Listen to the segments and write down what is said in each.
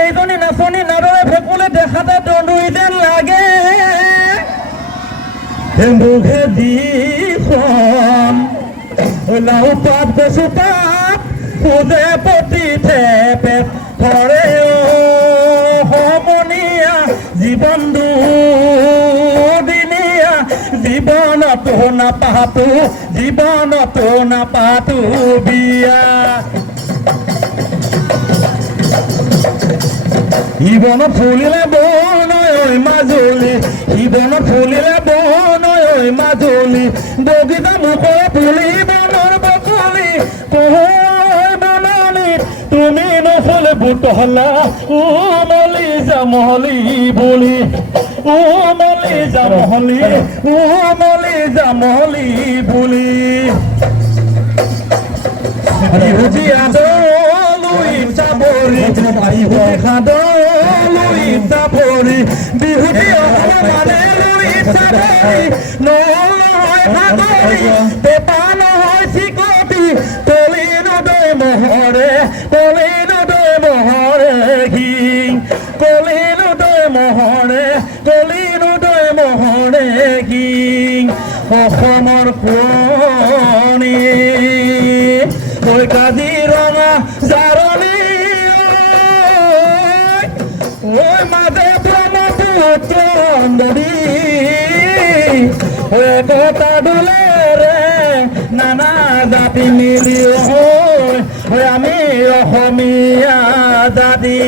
এইজনী নাচনী নাদৰে ভেকুলে দেখাতে দন্দুই যেন লাগে মুখে দিখন লাও পাত কচু পাত খুদে পতি থেপেট ধৰে সমনীয়া জীৱন দুদিনীয়া জীৱনতো নাপাতো বিয়া ইবন ফুলিলে বনয় মাজুলী ইবন ফুলিলে বনয় মাজুলী বগিতা মুখৰ পুলি বনৰ বকলি কহৈ বননি তুমি নফুলে বুটলা উমলি যামলি বুলি উমলি যামলি বুলি বিহুজি আদলুই চাবৰি বিহুজি খাদলুই চাবৰি বিহুজি অসমে লুই চাবৰি নহয় ভাগৰি পেপা নহয় চিকটি তলিনো দৈ মহৰে ঘিং কলিনো দৈ মহৰে ঘিং অসমৰ কোঁৱনী ঐ কাজিৰঙা জাৰণি ঐ মাজে ব্ৰহ্মপুত্ৰ নদী ঐ একতা দোলেৰে নানা জাতি মিলি ঐ আমি অসমীয়া জাতি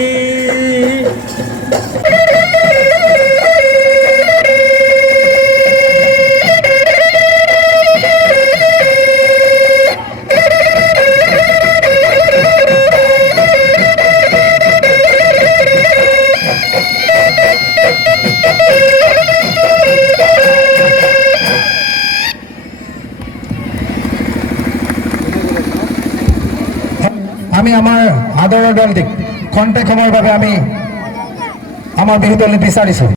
আমি আমাৰ আদৰৰ দলটিক খন্তেক সময়ৰ বাবে আমি আমাৰ বিহু দল বিচাৰিছোঁ।